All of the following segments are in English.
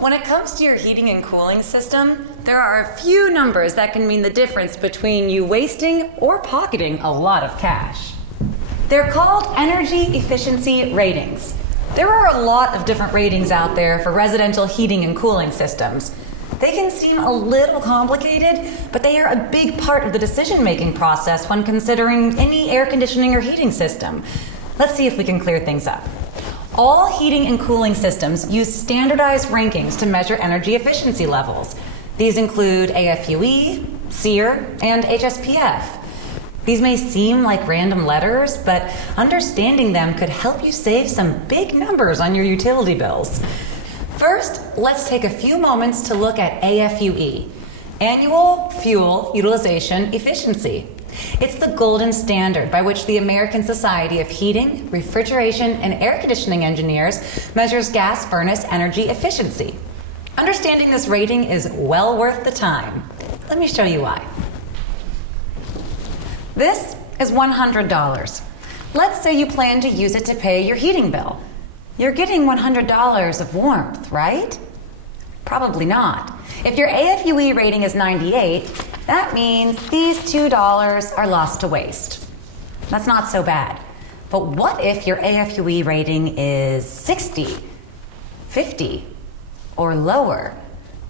When it comes to your heating and cooling system, there are a few numbers that can mean the difference between you wasting or pocketing a lot of cash. They're called energy efficiency ratings. There are a lot of different ratings out there for residential heating and cooling systems. They can seem a little complicated, but they are a big part of the decision-making process when considering any air conditioning or heating system. Let's see if we can clear things up. All heating and cooling systems use standardized rankings to measure energy efficiency levels. These include Afue, Seer, and HSPF. These may seem like random letters, but understanding them could help you save some big numbers on your utility bills. First, let's take a few moments to look at Afue, Annual Fuel Utilization Efficiency. It's the golden standard by which the American Society of Heating, Refrigeration, and Air Conditioning Engineers measures gas furnace energy efficiency. Understanding this rating is well worth the time. Let me show you why. This is $100. Let's say you plan to use it to pay your heating bill. You're getting $100 of warmth, right? Probably not. If your Afue rating is 98, that means these $2 are lost to waste. That's not so bad. But what if your Afue rating is 60, 50, or lower?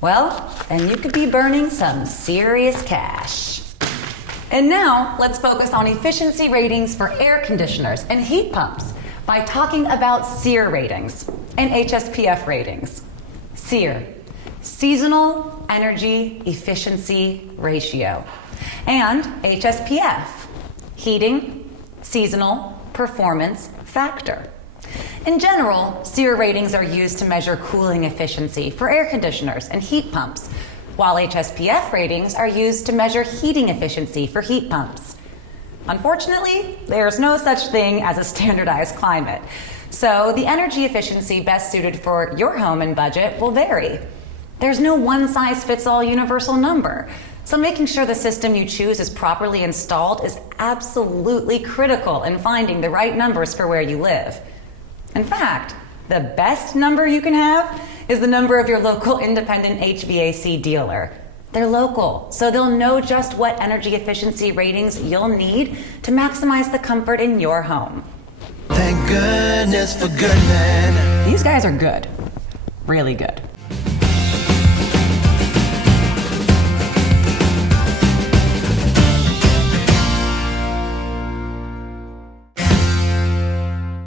Well, then you could be burning some serious cash. And now, let's focus on efficiency ratings for air conditioners and heat pumps by talking about Seer ratings and HSPF ratings. Seer, Seasonal Energy Efficiency Ratio, and HSPF, Heating Seasonal Performance Factor. In general, Seer ratings are used to measure cooling efficiency for air conditioners and heat pumps, while HSPF ratings are used to measure heating efficiency for heat pumps. Unfortunately, there's no such thing as a standardized climate, so the energy efficiency best suited for your home and budget will vary. There's no one-size-fits-all universal number, so making sure the system you choose is properly installed is absolutely critical in finding the right numbers for where you live. In fact, the best number you can have is the number of your local independent HVAC dealer. They're local, so they'll know just what energy efficiency ratings you'll need to maximize the comfort in your home. Thank goodness for Goodman. These guys are good. Really good.